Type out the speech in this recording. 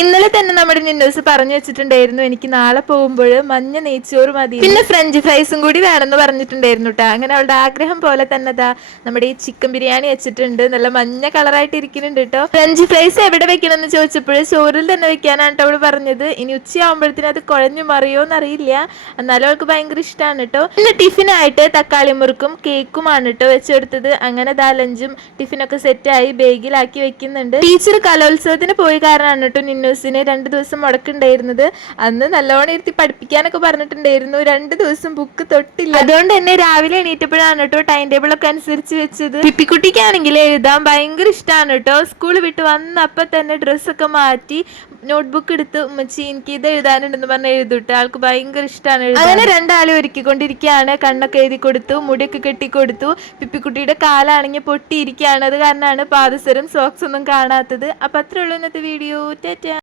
ഇന്നലെ തന്നെ നമ്മുടെ നിന്നോസ് പറഞ്ഞു വെച്ചിട്ടുണ്ടായിരുന്നു എനിക്ക് നാളെ പോകുമ്പോൾ മഞ്ഞ നെയ്ച്ചോറ് മതി. പിന്നെ ഫ്രഞ്ച് ഫ്രൈസും കൂടി വേണമെന്ന് പറഞ്ഞിട്ടുണ്ടായിരുന്നു കേട്ടോ അങ്ങനെ അവളുടെ ആഗ്രഹം പോലെ തന്നെ ദാ നമ്മുടെ ഈ ചിക്കൻ ബിരിയാണി വെച്ചിട്ടുണ്ട്. നല്ല മഞ്ഞ കളറായിട്ട് ഇരിക്കുന്നുണ്ട് കേട്ടോ ഫ്രഞ്ച് ഫ്രൈസ് എവിടെ വെക്കണം എന്ന് ചോദിച്ചപ്പോൾ ചോറിൽ തന്നെ വെക്കാനാണ് കേട്ടോ അവൾ പറഞ്ഞത്. ഇനി ഉച്ചയാകുമ്പോഴത്തേനും അത് കുഴഞ്ഞു മറിയോ എന്നറിയില്ല. എന്നാലും അവൾക്ക് ഭയങ്കര ഇഷ്ടമാണ് കേട്ടോ പിന്നെ ടിഫിനായിട്ട് തക്കാളി മുറുക്കും കേക്കുമാണ് കേട്ടോ വെച്ചെടുത്തത്. അങ്ങനെ ദാ ലഞ്ചും ടിഫിനൊക്കെ സെറ്റായി ബേഗിലാക്കി വെക്കുന്നുണ്ട്. ടീച്ചർ കലോത്സവത്തിന് പോയി കാരണമാണ് കേട്ടോ നിന്നൂസിന് രണ്ട് ദിവസം മുടക്കുണ്ടായിരുന്നത് അന്ന് നല്ലോണം ഇരുത്തി പഠിപ്പിക്കാനൊക്കെ പറഞ്ഞിട്ടുണ്ടായിരുന്നു. രണ്ട് ദിവസം ബുക്ക് തൊട്ടില്ല. അതുകൊണ്ട് തന്നെ രാവിലെ എണീറ്റപ്പോഴാണ് കേട്ടോ ടൈം ടേബിൾ ഒക്കെ അനുസരിച്ച് വെച്ചത്. പിപ്പിക്കുട്ടിക്കാണെങ്കിൽ എഴുതാൻ ഭയങ്കര ഇഷ്ടമാണ് കേട്ടോ സ്കൂൾ വിട്ട് വന്നപ്പോൾ തന്നെ ഡ്രസ്സൊക്കെ മാറ്റി നോട്ട്ബുക്ക് എടുത്ത് ഉമ്മച്ചി എനിക്ക് ഇത് എഴുതാനുണ്ടെന്ന് പറഞ്ഞ് എഴുതിട്ട്. ആൾക്ക് ഭയങ്കര ഇഷ്ടമാണ് അങ്ങനെ രണ്ടാളും ഒരുക്കിക്കൊണ്ടിരിക്കുകയാണ്. കണ്ണൊക്കെ എഴുതി കൊടുത്തു മുടിയൊക്കെ കെട്ടിക്കൊടുത്തു പിപ്പിക്കുട്ടിയുടെ കാലാണെങ്കിൽ പൊട്ടിയിരിക്കുകയാണ്. അത് കാരണമാണ് പാദസരം സോക്സ് ഒന്നും കാണാത്തത്. അപ്പം അത്രേ ഉള്ളൂ ഇന്നത്തെ വീഡിയോ ടാറ്റാ.